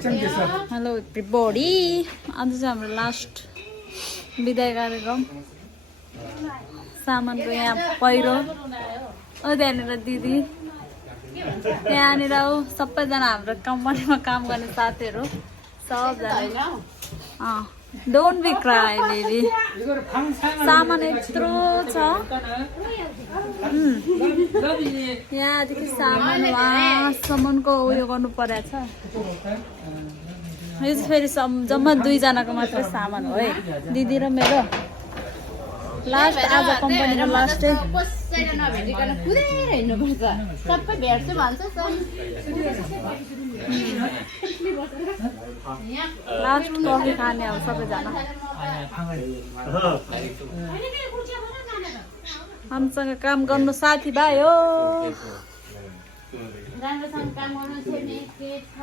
Hello everybody आज चाहिँ हाम्रो लास्ट बिदाई कार्यक्रम सामानको यहाँ पहिरो त्यहाँनिर दिदी त्यहाँनिर सबैजना हाम्रो कम्पनीमा काम गर्ने साथीहरू सबजना डोन्ट बी क्राई बेबी सामान यत्रो छ यहाँदेखि सामान वहाँसम्मको उयो गर्नु परेको छ यो चाहिँ फेरि जम्मा दुईजनाको मात्रै सामान हो है दिदी र मेरो लास्ट आज कम्पनीको लास्ट लास्ट कफी खाने अब सबैजना हामीसँग काम गर्नु साथी भाइ हो राम्रोसँग काम गर्नु छैन के छ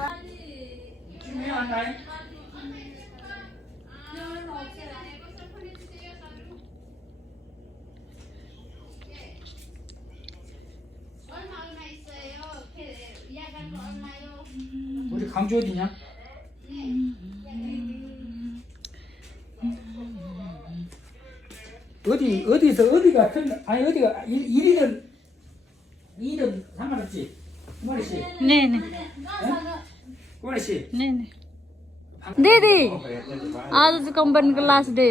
우리 강주 어디냐? 어디서 어디가 큰 아니 어디가 일은 상관없지. कुमारी 씨. 네네 कुमारी 씨. 네네 दिदी आज चाहिँ कम्पनीको लास्ट डे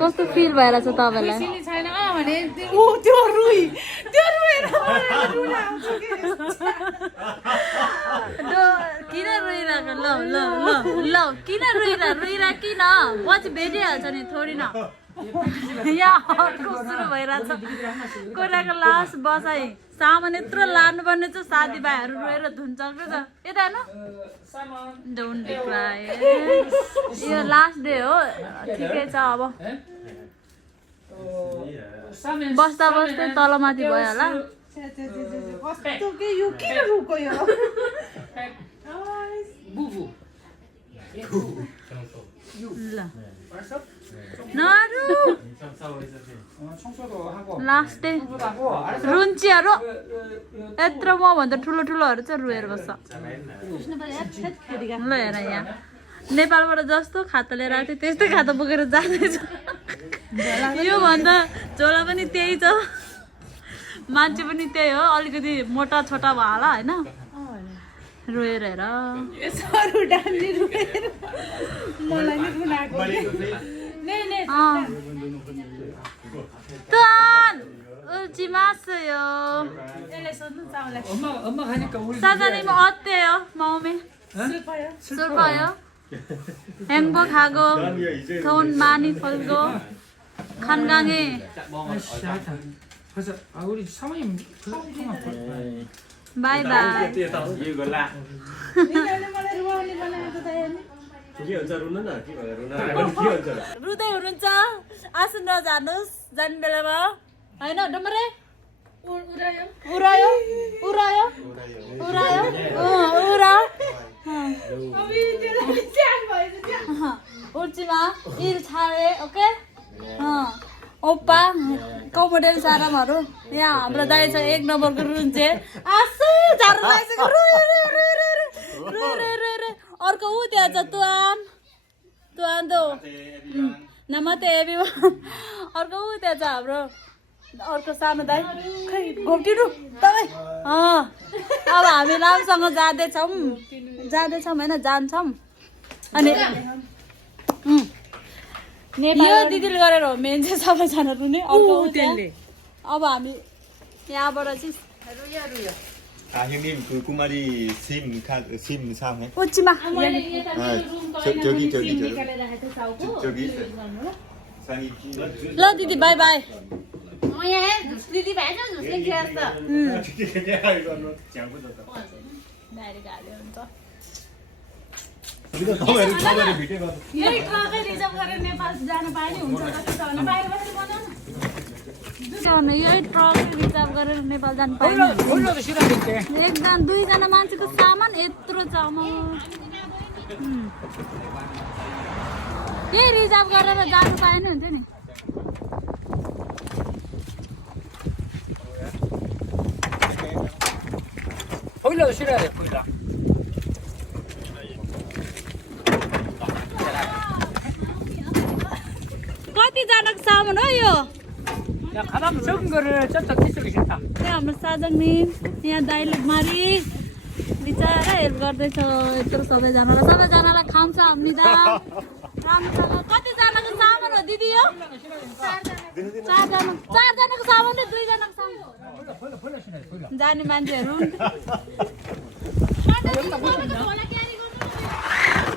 कस्तो फिल भइरहेछ तपाईँलाई छैन भने ऊ त्यो रुई किन रोइरहेको ल ल ल ल किन रोइरहेको किन पछि भेटिहाल्छ नि थोरै न यहाँ अर्को सुरु भइरहेछ कोइलाको लास्ट बसाइ सामान यत्रो लानुपर्ने छ साथीभाइहरू रोएर धुन्छ यता हेर्नु डोन्ट बी क्राई यो लास्ट डे हो ठिकै छ अब बस्दा बस्दै तलमाथि भयो होला यो किन रुको यो 부부. ल नरु 청소도 하고. Last day 청소도 하고. 알았어. रुन्चीहरू यत्रो म भन्दा ठुलो ठुलोहरू चाहिँ रुएर बस्छ ल हेर यहाँ नेपालबाट जस्तो खाता लिएर आएको थियो त्यस्तै खाता बोकेर जाँदैछ यो भन्दा झोला पनि त्यही छ मान्छे पनि त्यही हो अलिकति मोटा छोटा भयो होला होइन रोएर हेर सरू डान्ने रुएर मलाई नि रुनाको तुआन उल्ची मासयो यसले सोध्नु चाउलाई 엄마 가니까 우리 사장님 어때요 마음이 슬퍼요 행복하고 돈 많이 벌고 건강해 아이씨, 하여튼. 그래서 우리 사모님 통화 바이바이 निकाल्ने मलाई रुवाउने बनाएको त हेर्ने रुँदै हुनुहुन्छ आसु नजानुहोस् जाने बेलामा होइन डम्बरे उरायो उर्चीमा इल छाडे ओके ओप्पा कम्फोर्टेबल सारामहरू यहाँ हाम्रो दाइ छ एक नम्बरको रुन्चे आसु झार्नु लागिसक्यो अर्को ऊ त्यहाँ छ तुआन दो नमस्ते एभ्रिवान अर्को ऊ त्यहाँ छ हाम्रो अर्को सानो दाइ खै घोप्टिनु तपाईँ अब हामी राम्रोसँग जाँदैछौँ होइन जान्छौँ अनि यो दिदीले गरेर हो मेन चाहिँ सबैजना रुने अर्को अब हामी यहाँबाट चाहिँ रुयो 형님 그 कुमारी 심 사네. उच्चीमा 저기 ल दिदी बाई बाई दिदी भाइ झुसले खेल्छ यही ट्रकै रिजर्भ गरेर नेपाल जानु पाए नि हुन्छ जस्तो भने बाहिर बसेर बनाउन यही ट्रक रिजर्भ गरेर नेपाल जानु पाएन 올려도 싫어하겠지. एकजना दुईजना मान्छेको सामान यत्रो छ यही रिजर्भ गरेर जानु पाएन हुन्छ नि 보일러도 싫어야 돼, 보일러. सामान हो यो 야 가방 적은 거를 저쪽 뒤쪽에 싫다. यहाँ हाम्रो साजन यहाँ दाइले मारी बिचरा हेल्प गर्दैछ यत्रो सबैजनालाई खान्छ अम्निदा राम्रोसँग कतिजनाको सामान हो दिदी यो चारजनाको सामान र दुईजनाको सामान जाने मान्छेहरू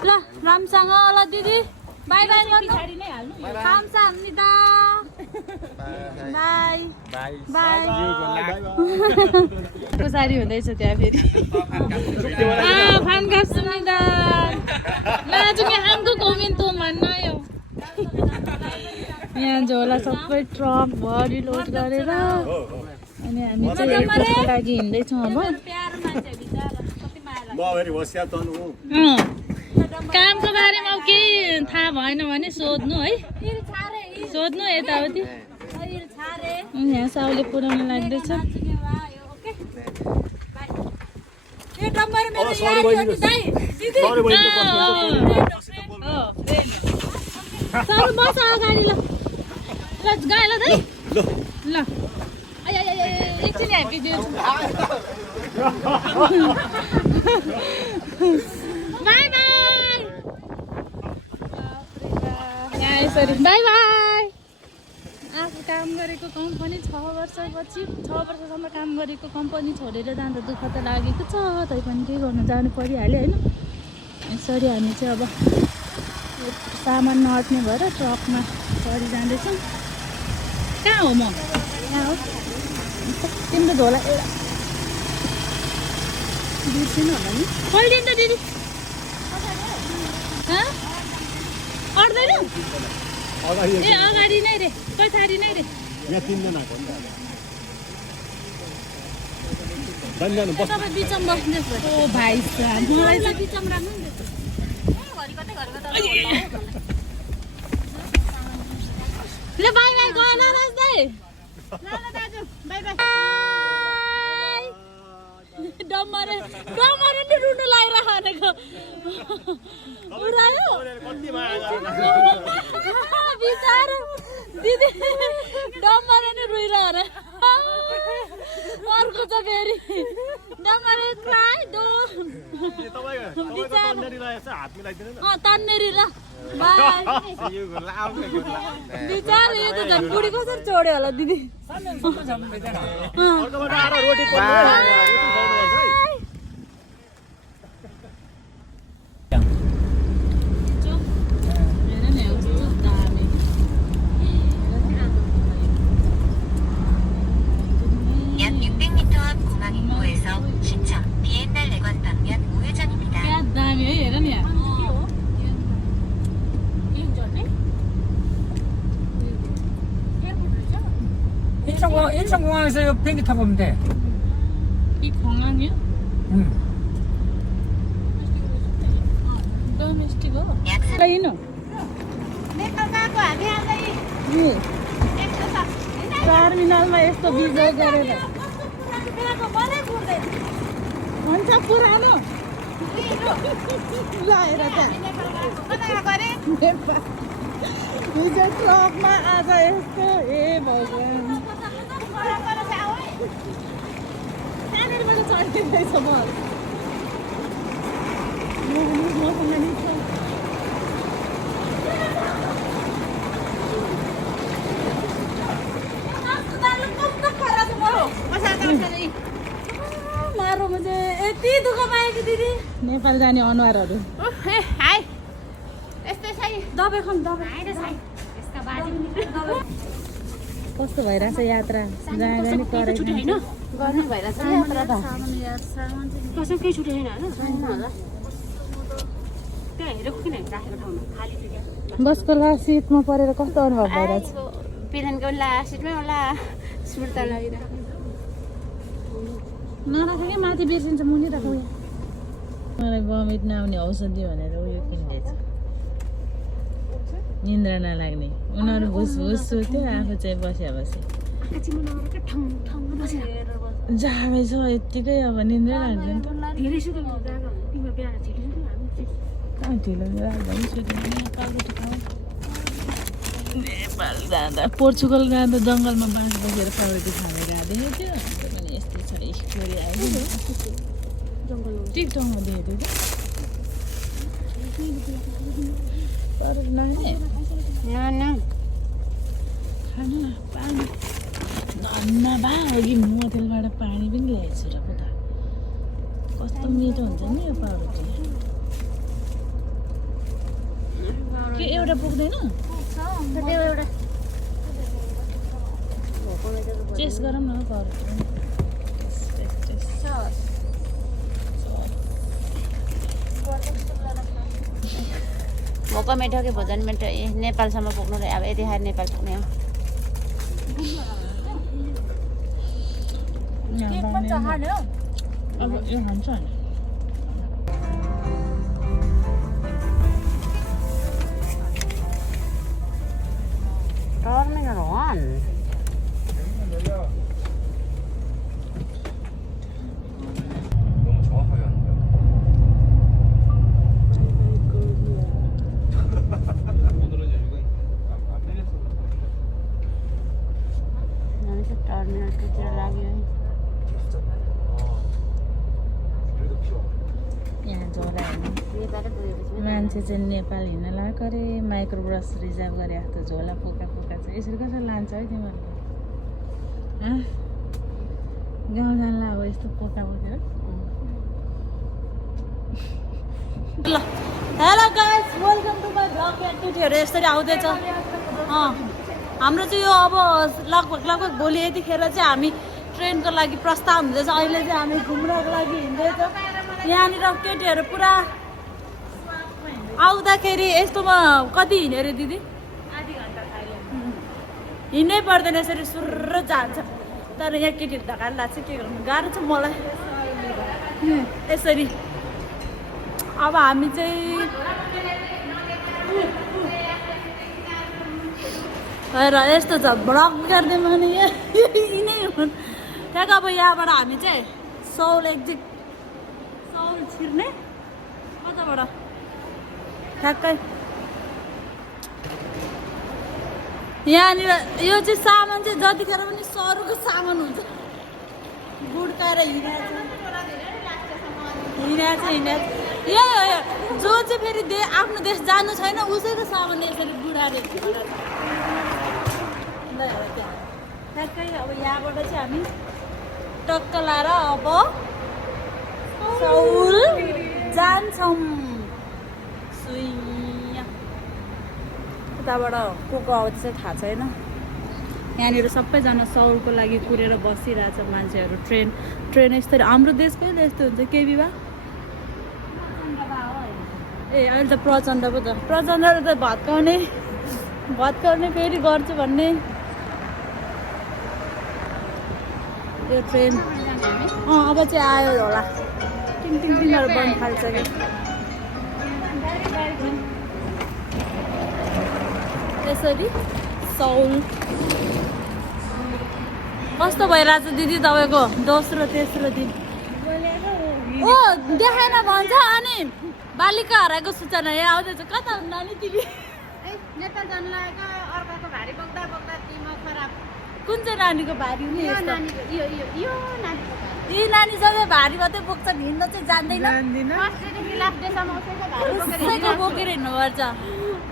ल राम्रोसँग ल दिदी बाई बाई खान्छ अम्निदा बाई बाई कसरी हुँदैछ त्यहाँ फेरि फान खाप्छु नि त लाजुके आमको कोमिन्तो भन्न आयो यहाँ झोला सबै ट्रक भरि लोड गरेर अनि हामी चाहिँ एयरपोर्टको लागि हिँड्दैछौँ अब कामको बारेमा अब केही थाहा भएन भने सोध्नु है सोध्नु यताउति यहाँ साउले पुऱ्याउन लाग्दैछ सर बस अगाडि ल गाई ल दाइ ल एकछिन ह्यापिदिन्छु बाई बाई यहाँ यसरी बाई बाई आफू काम गरेको कम्पनी 6 वर्षसम्म काम गरेको कम्पनी छोडेर जाँदा दुःख त लागेको छ तैपनि के गर्नु जानु परिहाल्यो होइन यसरी हामी चाहिँ अब सामान नअट्ने भएर ट्रकमा चढी जाँदैछौँ कहाँ हो म यहाँ हो तिम्रो झोला एउटा बिर्सिनु होला नि खोलिदिनु त दिदी अट्दैन ए अगाडि नै रे पछाडि नै रे तपाईँ बिचमा बस्नुहोस् ओ भाइ साहब मलाई चाहिँ बिचमा राख्नु नि ल बाई बाई गयो ल राजदाइ ल दाजु बाई बाई डम्मरे नि रुनु लागिरहेको उरायो बिचारो दिदी डम्मरे नि रुइरहने अर्को छ फेरि डम्मरे प्राय दो तन्नेरी ल बिचार यो त झन् बुढी कसरी चोड्यो होला दिदी 약 600m 앞 공항 입구에서 신천 비엔날 내관 방면 우회전입니다. क्या दामी है हेर नि यहाँ 인천공항에서 비행기 타고 오면 돼. 이 공항이요? 응. डोमेस्टिक हो 약 होइन नेपालको हामी आउँदै टर्मिनलमा यस्तो बिजो गरेर हुन्छ पुरानो लगाएर हिजो ट्रकमा आज यस्तो ए भगवान् त्यहाँनिरबाट चढिँदैछ बस मसँग नि छ मारो मुझे यति दुःख पाएकी दिदी नेपाल जाने अनुहारहरू हाई यस्तै छ दबाई खाउँ दबाई कस्तो भइरहेछ यात्रा जहाँ जाने करे गर्नु भइरहेछ यात्रा त कसै केही छुट्यो छैन होला त्यहाँ हेरेको किन राखेको ठाउँमा खाली थियो बसको लास्ट सिटमा परेर कस्तो अनुभव भइरहेछ पिलनको लास्ट सिटमै होला सुर्ता लागिरहेको नराखेकै माथि बिर्सिन्छ मुनि राखौ मलाई भमिट नआउने औषधि भनेर उयो किन्दैछ निन्द्रा नलाग्ने उनीहरू भुस भुस सुत्यो आफू चाहिँ बस्या जामै छ यत्तिकै अब निन्द्रा लाग्दैन धेरै सुत्यो तिम्रो बिहान छिटो कहाँ ढिलो लाग्दैन सुत्यो नेपाल जाँदा पोर्चुगल जाँदा जङ्गलमा बाँस बसेर पाउटी खाने गाडेको थियो अन्त पनि यस्तै छ स्टोरी आयो टिकटकमा देखेको थियो तर नखाने खानु न पानी धन्न भए अघि मोथेलबाट पानी पनि ल्याएको छु र पो त कस्तो मिठो हुन्छ नि यो पाउरोटी के एउटा पुग्दैन टेस्ट गरौँ न पाउरोटी भोको मिठो कि भोजन मिठो नेपालसम्म पुग्नु र अब यति खाएर नेपाल पुग्ने हो अब यो खान्छ नि टर्मिनल वान 너무 정확하게 하는 거야. 오늘은 이제 이거 안 내렸어. टर्मिनल टुतिर लाग्यो 그래도 귀여워. यहाँ झोला हेर्नु मान्छे चाहिँ नेपाल हिँड्न लगाएको अरे माइक्रो बस रिजर्भ गरे जस्तो झोला पोका पोका छ यसरी कसरी लान्छ है तिमीहरूले गाउँ जानला अब यस्तो पोका बोकेर ल hello guys welcome to my blog केटीहरू यसरी आउँदैछ हाम्रो चाहिँ यो अब लगभग भोलि यतिखेर चाहिँ हामी ट्रेनको लागि प्रस्ताव हुँदैछ अहिले चाहिँ हामी घुम्नको लागि हिँड्दैछ यहाँनिर केटीहरू पुरा आउँदाखेरि यस्तोमा कति हिँड्यो अरे दिदी हिँड्नै पर्दैन यसरी सुर्र जान्छ तर यहाँ केटीहरू धकाल लाग्छ के गर्नु गाह्रो छ मलाई यसरी अब हामी चाहिँ र यस्तो छ ब्लग गर्ने भने यिनै हुन् त्यहाँको अब यहाँबाट हामी चाहिँ सौल एक्जिट सौल छिर्ने कताबाट ठ्याक्कै यहाँनिर यो चाहिँ सामान चाहिँ जतिखेर पनि सरुको सामान हुन्छ गुड्काएर हिँडेको यो जो चाहिँ फेरि आफ्नो देश जानु छैन उसैको सामान यसरी गुडाएर ठ्याक्कै अब यहाँबाट चाहिँ हामी टक्क लाएर अब सौल जान्छौँ उताबाट को आउँछ चाहिँ थाहा छैन यहाँनिर सबैजना सौलको लागि कुरेर बसिरहेछ मान्छेहरू ट्रेन यस्तरी हाम्रो देश कहिले यस्तो हुन्छ के विवाह ए अहिले त प्रचण्ड पो त प्रचण्डले त भत्काउने फेरि गर्छु भन्ने यो ट्रेन अब चाहिँ आयो होला टिङ टिङ टिङहरू बन्द थाल्छ कि यसरी सौल कस्तो भइरहेछ दिदी तपाईँको दोस्रो तेस्रो दिन ओ देखाएन भन्छ अनि बालिका हराएको सूचना यहाँ आउँदैछ कता हुन् नानी तिमी नेपाल जानु लागेको अर्काको भारी बोक्दा बोक्दा दिमाग खराब कुन चाहिँ नानीको भारी हुने यो नानीको यी नानी सधैँ भारी मात्रै बोक्छन् हिँड्न चाहिँ जान्दैन फर्स्टदेखि लास्ट डेसम्म उसैको बोकेर हिँड्नुपर्छ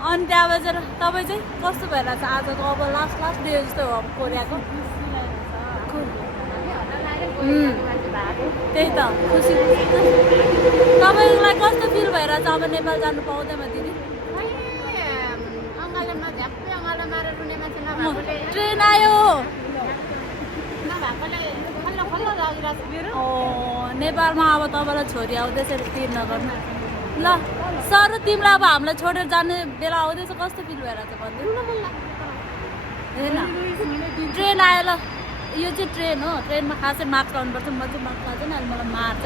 अनि त्यहाँबाट चाहिँ तपाईँ चाहिँ कस्तो भइरहेछ आजको अब लास्ट डे जस्तो हो अब कोरियाको त्यही त खुसी तपाईँलाई कस्तो फिल भइरहेछ अब नेपाल जानु पाउँदैन दिदी ट्रेन आयो नेपालमा अब तपाईँलाई छोरी आउँदैछ तिर नगर्नु ल सर तिमीलाई अब हामीलाई छोडेर जाने बेला आउँदैछ कस्तो फिल भइरहेछ भनिदिनु हेर्न ट्रेन आयो ल यो चाहिँ ट्रेन हो ट्रेनमा खासै मास्क लाउनुपर्छ म चाहिँ मास्क लाग्दैन अहिले मलाई मार्छ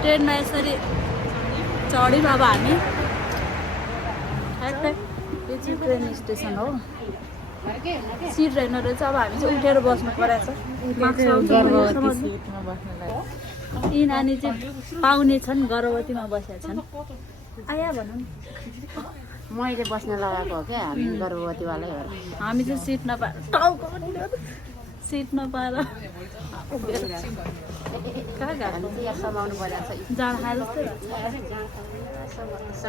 ट्रेनमा यसरी चढ्यौँ अब हामी यो चाहिँ ट्रेन स्टेसन हो सिट रहेन रहेछ अब हामी चाहिँ उठेर बस्नु परेको छ यी नानी चाहिँ पाउने छन् गर्भवतीमा बसेका छन् आया भनौँ मैले बस्न लगाएको हो क्या हामी गर्भवतीवालै हो हामी चाहिँ सिट नपाएर टाउको पनि सिट नपाएर उभिएर कहाँ गएको हामी चाहिँ यहाँ समाउनु परिरहेको छ जाँड खाएर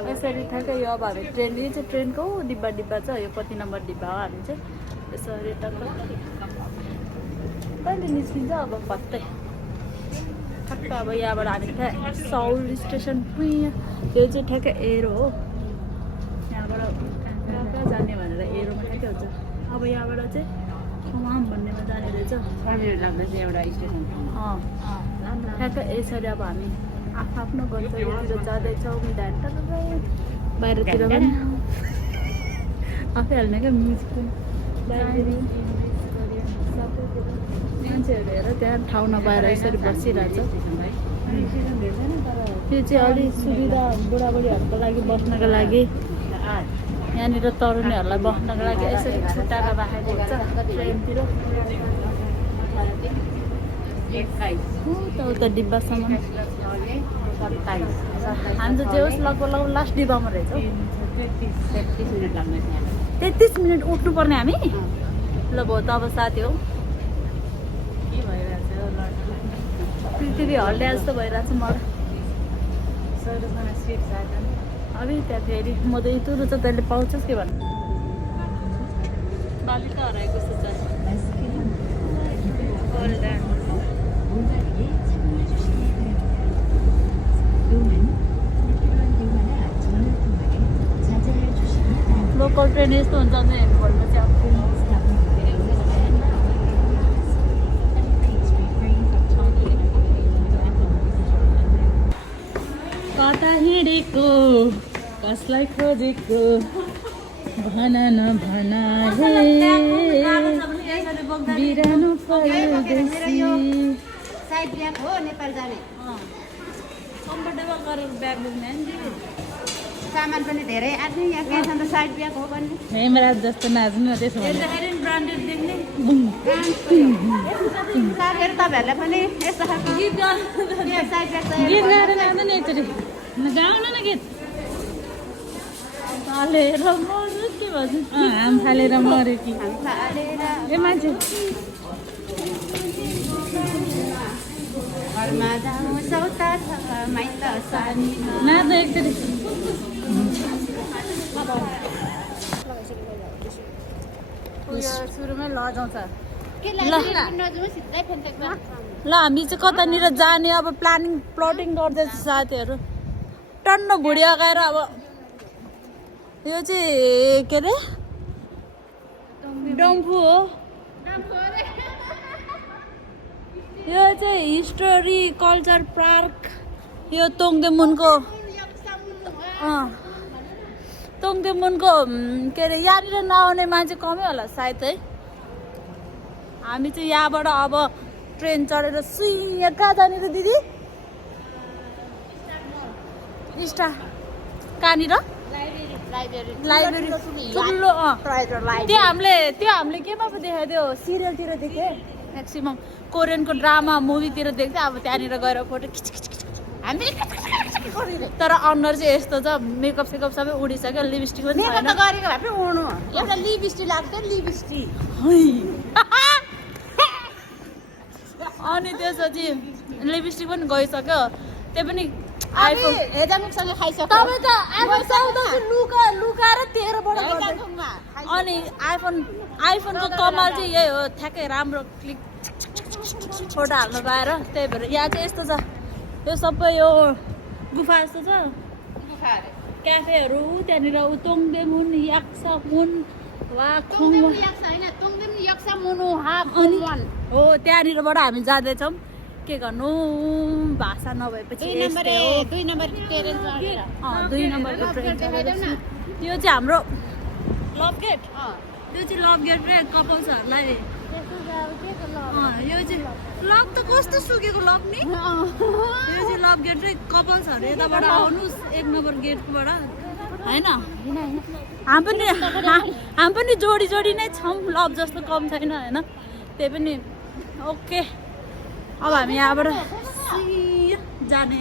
यसरी ठ्याक्कै यो अब हामी ट्रेन यो चाहिँ ट्रेनको डिब्बा छ यो कति नम्बर डिब्बा हो हामी चाहिँ यसरी टक्क कहिले निस्किन्छ अब फत्तै ठ्याक्क अब यहाँबाट हामी साउल स्टेसन पुग्यो यो चाहिँ ठ्याक्कै एरो हो यहाँबाट कहाँ जाने भनेर एरोमा ठ्याक्कै हुन्छ अब यहाँबाट चाहिँ वाम भन्नेमा जाने रहेछ 5 मिनट लाग्दैछ एउटा स्टेसन ठ्याक्कै यसरी अब हामी आफ्नो गन्तव्यतिर जाँदैछौँ बाहिरतिर पनि आफै हाल्ने क्या म्युजिक मान्छेहरू हेर त्यहाँ ठाउँ नपाएर यसरी बसिरहेछ त्यो चाहिँ अलिक सुविधा बुढाबुढीहरूको लागि बस्नको लागि यहाँनिर तरुणीहरूलाई बस्नको लागि यसरी छुट्टाएर राखेको हुन्छ ट्रेनतिर उता डिब्बासम्म हामी त जे होस् लगभग लास्ट डिब्बामा रहेछौँ 33 मिनट लाग्दैछ 33 मिनट उठ्नु पर्ने हामी ल भयो त अब साथी हो पृथ्वी हल्दै जस्तो भइरहेको छ मलाई अब त्यहाँ फेरि म त यत्रो छ तैँले पाउँछस् के भन्नु बाली त हराएको जस्तो छ लोकल ट्रेन यस्तो हुन्छ भने हेर्नुपर्छ चाहिँ कता हिँडेको कसलाई खोजेको भन न भन हे बिरानो परदेशी साइड ब्याग हो नेपाल जाने कम्फर्टेबल गरेर ब्याग बोक्ने नि सामान पनि धेरै आदमी यहाँ के छ त साइड ब्याग हो भन्ने हेमराज जस्तो नाच्नु त्यसो भने ब्रान्डेड देख्ने साथीहरू तपाईँहरूलाई पनि यस्तो खालको गीत साइड ब्याग गीत गाएर जाँदैन नि एकचोटि गाउन न गीत हालेर मर्नु के भन्छ हाम फालेर मऱ्यो कि ए मान्छे घरमा जाउँ सौता छ माइत सानी नाच्नु एकचोटि सुरुमै लजाउँछ ल हामी चाहिँ कतानिर जाने अब प्लटिङ गर्दैछ साथीहरू टन्न भुँडी अगाएर अब यो चाहिँ के अरे डम्फु हो यो चाहिँ हिस्टोरी कल्चर पार्क यो तोङदेमुनको तोङदेमुनको के अरे यहाँनिर नआउने मान्छे कमै होला सायद है हामी चाहिँ यहाँबाट अब ट्रेन चढेर सुई कहाँ जानेर दिदी स्टार कहाँनिर लाइब्रेरी ठुलो त्यो हामीले केमा पो देखाइदियो सिरियलतिर देखेँ म्याक्सिमम् कोरियनको ड्रामा मुभीतिर देख्थ्यो अब त्यहाँनिर गएर फोटो हामी तर अनुहार चाहिँ यस्तो छ मेकअप सेकअप सबै उडिसक्यो लिपस्टिक पनि छैन गरेको भए पनि उड्नु एउटा लिपस्टिक लाग्छ लिपस्टिक अनि त्यसपछि लिपस्टिक पनि गइसक्यो त्यो पनि आइफोन हेजामुखसँग खाइसक्यो तपाईँ त आइफोन 14 लुकाएर 13 बाट अनि आइफोनको कमाल चाहिँ यही हो ठ्याक्कै राम्रो क्लिक फोटो हाल्नु पाएर त्यही भएर यहाँ चाहिँ यस्तो छ यो सबै यो गुफा जस्तो छ क्याफेहरू त्यहाँनिर तोङदेमुन याक्सामुन हो त्यहाँनिरबाट हामी जाँदैछौँ के गर्नु भाषा नभएपछि 2 नम्बरको ट्रेन यो चाहिँ हाम्रो लभ गेट यो चाहिँ लभ गेट रे कपल्सहरूलाई यो चाहिँ लभ त कस्तो सुकेको लभ नि यो चाहिँ लभ गेट रे कपल्सहरू यताबाट आउनुहोस् 1 नम्बर गेटबाट होइन हामी पनि जोडी नै छौँ लभ जस्तो कम छैन होइन त्यही पनि ओके अब हामी यहाँबाट जाने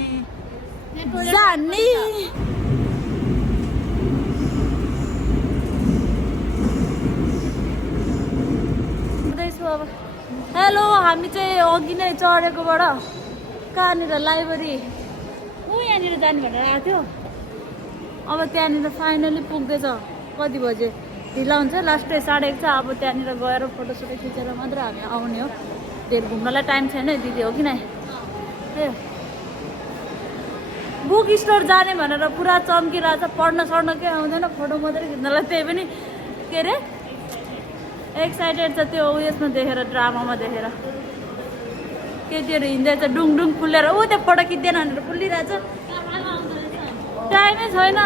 अब हेलो हामी चाहिँ अघि नै चढेकोबाट कहाँनिर लाइब्रेरी यहाँनिर जाने भनेर आएको थियो अब त्यहाँनिर फाइनली पुग्दैछ कति बजे ढिला हुन्छ लास्ट 1:30 छ अब त्यहाँनिर गएर फोटोसोटो खिचेर मात्र हामी आउने हो धेरै घुम्नलाई टाइम छैन दिदी हो कि नै ए बुक स्टोर जाने भनेर पुरा चम्किरहेछ पढ्न सड्न केही आउँदैन फोटो मात्रै खिच्नलाई त्यही पनि के अरे एक्साइटेड छ त्यो उयसमा देखेर ड्रामामा देखेर केटीहरू हिँड्दैछ डुङ डुङ फुलेर त्यो फोटो खिच्दैन भनेर फुलिरहेछ टाइमै छैन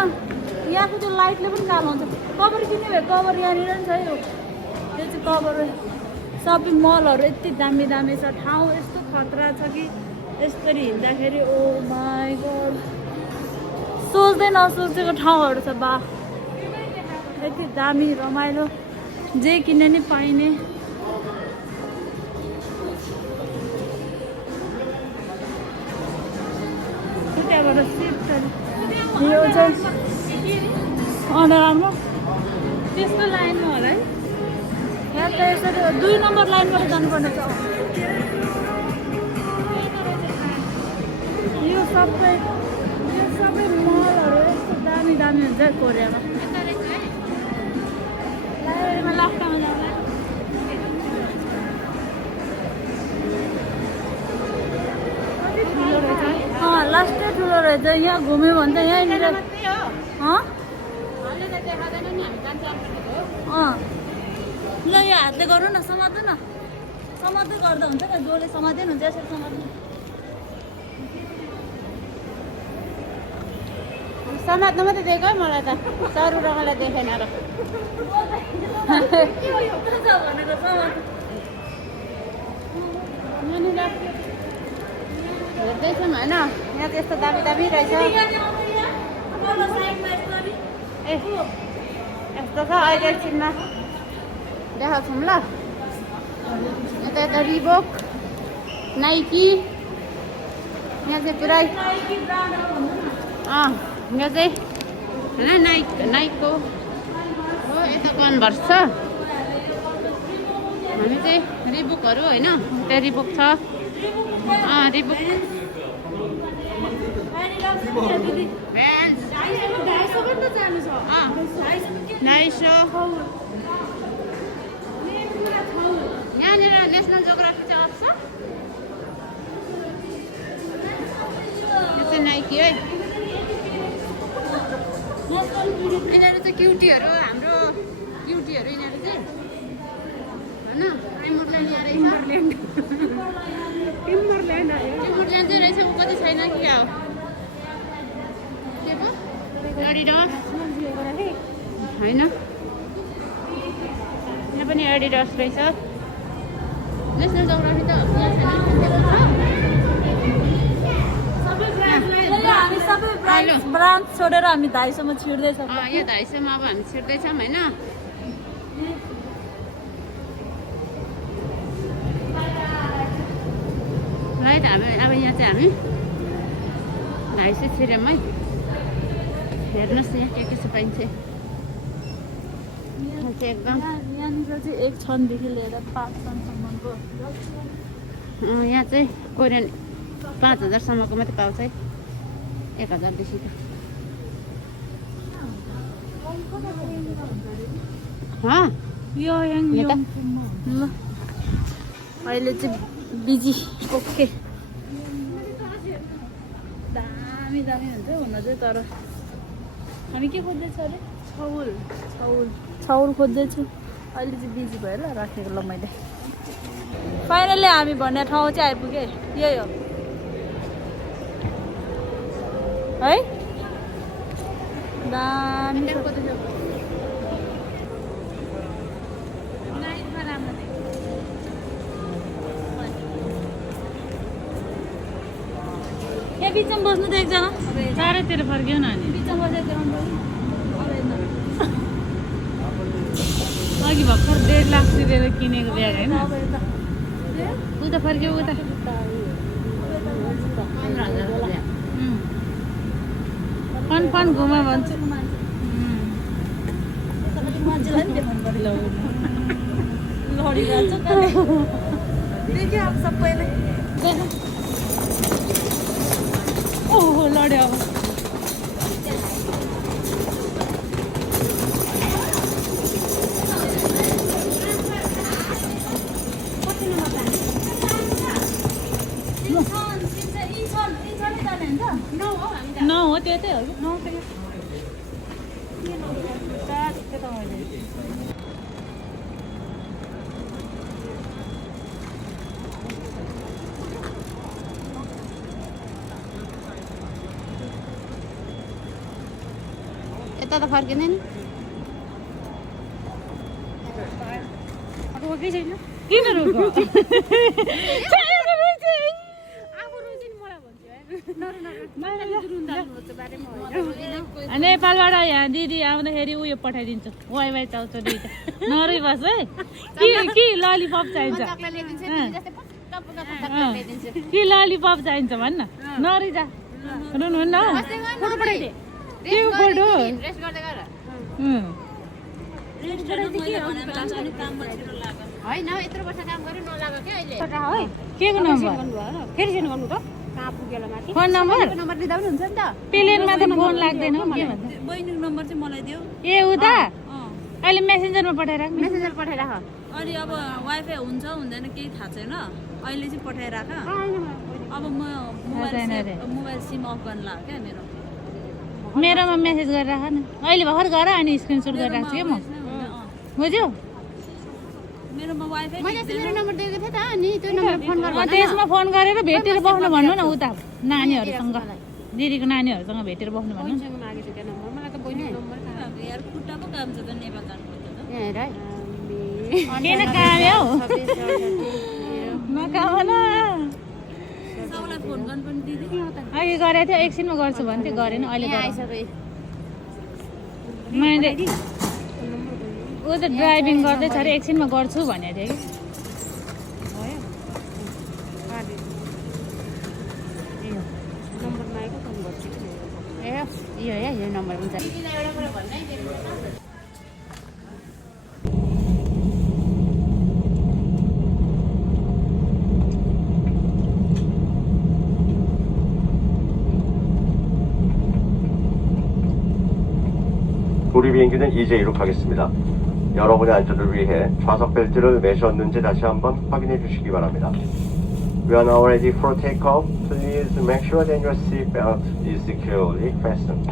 यहाँको त्यो लाइटले पनि काम आउँछ कभर किन्ने भयो कभर यहाँनिर पनि छ यो त्यो चाहिँ कभर सपिङ मलहरू यति दामी दामी छ ठाउँ यस्तो खतरा छ कि यसरी हिँड्दाखेरि ओ माई गड सोच्दै नसोचेको ठाउँहरू छ बा यति दामी रमाइलो जे किन्ने नि पाइने त्यहाँबाट सिफ्ट यो चाहिँ राम्रो त्यसको लाइनमा होला है यहाँ त यसरी 2 नम्बर लाइनबाट जानुपर्ने छ यो सबै मलहरू यस्तो दामी दामी हुन्छ है कोरियामा लाइब्रेरीमा लास्टमा जाँदा लास्टै ठुलो रहेछ यहाँ घुम्यो भने त यहीँनिर ल यो हातले गरौँ न समात्नु न समात्दै गर्दा हुन्छ क्या जोले समात्दैन हुन्छ यसरी समात्नु समात्नु मात्रै दिएको है मलाई त सरु रङलाई देखेन र भनेको समात्नु हेर्दैछौँ होइन यहाँ त यस्तो दामी दामी रहेछ ए यस्तो छ अहिले एकछिनमा देखाउँछौँ ल यता रिबोक नाइकी यहाँ चाहिँ पुरै यहाँ चाहिँ होइन नाइकको हो यता कन्भर्स छ हामी चाहिँ रिबुकहरू होइन त्यो रिबुक छ रिबुक यहाँनिर नेसनल जियोग्राफी चाहिँ अफ छ यो चाहिँ नाइकी है यिनीहरू चाहिँ क्युटीहरू हाम्रो क्युटीहरू यिनीहरू चाहिँ होइन टिम्बरल्यान्ड यहाँ रहेछ टिम्बरल्यान्ड चाहिँ रहेछ ऊ कति छैन कि क्या हो के पो एडिडास होइन यहाँ पनि एडिडास रहेछ नेसनल जियोग्राफी त यहाँ छैन ब्रान्च छोडेर हामी 250 मा छिर्दैछ यो 250 मा अब हामी छिर्दैछौँ होइन राइट हामी अब यहाँ चाहिँ हामी 250 छिर्यौँ है हेर्नुहोस् यहाँ के छ पाइन्छ एकदम यहाँनिर चाहिँ 1 क्षणदेखि लिएर 5 क्षणसम्मको यहाँ चाहिँ कोरियन 5000 सम्मको मात्रै पाउँछ है 1000 देखि त यो ल अहिले चाहिँ बिजी ओके दामी दामी हुन्छ हुन चाहिँ तर हामी के खोज्दैछ अरे छौल खोज्दैछु अहिले चाहिँ बिजी भयो ल राखेको ल मैले फाइनली हामी भन्ने ठाउँ चाहिँ आइपुगेँ यही हो है दामी यहाँ बिचमा बस्नु त एकजना चारैतिर फर्क्यौ न अनि बिचमा बसेको अघि भर्खर 1.5 लाख तिरेर किनेको ब्याग होइन उता फर्क्यौ उता 15,000 रुपियाँ फन घुमा भन्छु मान्छेलाई नि देखाउनु पर्यो लडिरहेछ कहिले देख्यो अब सबैले ओहो लड्यो अब न हो त्यतै हो कि यता त फर्किँदैन रोकै छैन किन रोक्यो नेपालबाट यहाँ दिदी आउँदाखेरि उयो पठाइदिन्छु वाइवाई चाउचाउ दुईटा नरुई बस है कि ललिपप चाहिन्छ कि ललिपप चाहिन्छ भन्न नरुई जा रुनुहुन्न फोटो पठाइदिए के फोटो रेस्ट गर्दै गर होइन यत्रो वर्ष काम गर्यो नलाग क्या अहिले के को नम्बर फेरि सेन्ड गर्नु त कहाँ पुगेला माथि फोन नम्बर नम्बर दिँदा पनि हुन्छ नि त प्लेनमा त फोन लाग्दैन के भन्छ बहिनीको नम्बर चाहिँ मलाई दियो ए उता अहिले मेसेन्जरमा पठाइराख मेसेन्जर पठाइराख अनि अब वाइफाई हुन्छ हुँदैन केही थाहा छैन अहिले चाहिँ पठाइराख अब म मोबाइल सिम अफ गर्न लाग्यो क्या मेरो मेरोमा मेसेज गरिराख न अहिले भर्खर गर अनि स्क्रिनसट गरिराख्छु क्या म बुझ्यौ मेरोमा वाइफाई मैले मेरो नम्बर दिएको थिएँ त अनि त्यो नम्बर फोन गर त्यसमा फोन गरेर भेटेर बस्नु भन्नु न उता नानीहरूसँग दिदीको नानीहरूसँग भेटेर बस्नु भन्नु बहिनीसँग मागेको छु त्यो नम्बर मलाई त बहिनीको नम्बर यार खुट्टा पो काम छ त नेपाल जानुपर्छ त हेर है किन काम हौ नकाम न सबैलाई फोन गर्नु पनि दिदी अघि गरेको थियो एकछिनमा गर्छु भन्थ्यो गरेन अहिले यहाँ गरेँ आइसक्यो मैले ऊ त ड्राइभिङ गर्दैछ अरे एकछिनमा गर्छु भनेको थियो कि नम्बर मागेको फोन गर्छु ए यो है यो नम्बर हुन्छ 우리 비행기는 이제 이륙하겠습니다. 여러분의 안전을 위해 좌석 벨트를 매셨는지 다시 한번 확인해 주시기 바랍니다. We are now ready for takeoff. Please make sure that your seat belt is securely fastened.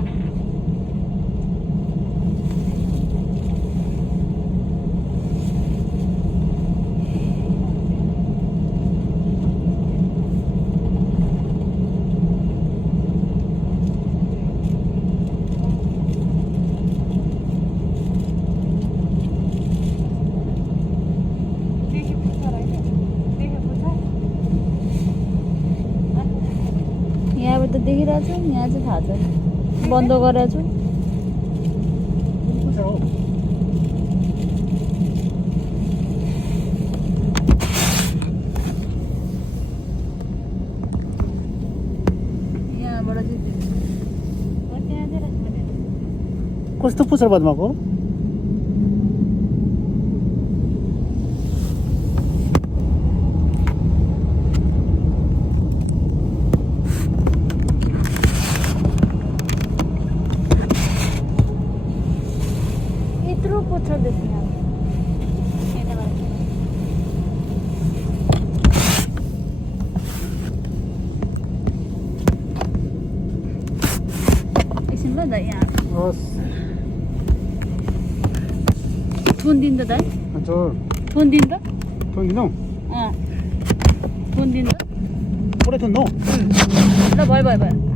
यहाँबाट देखिरहेको छु यहाँ चाहिँ थाहा छ बन्द गरेको छु यहाँबाट चाहिँ कस्तो पुच्छर बदमाको यत्रो पुच्छर देख्ने एकछिन ल दा यहाँ हस् फोन दिनु त दाइ हजुर फोन दिनु त थुन्दिनौ फोन दिनु त पुरै थुन्नु ल भयो भयो भयो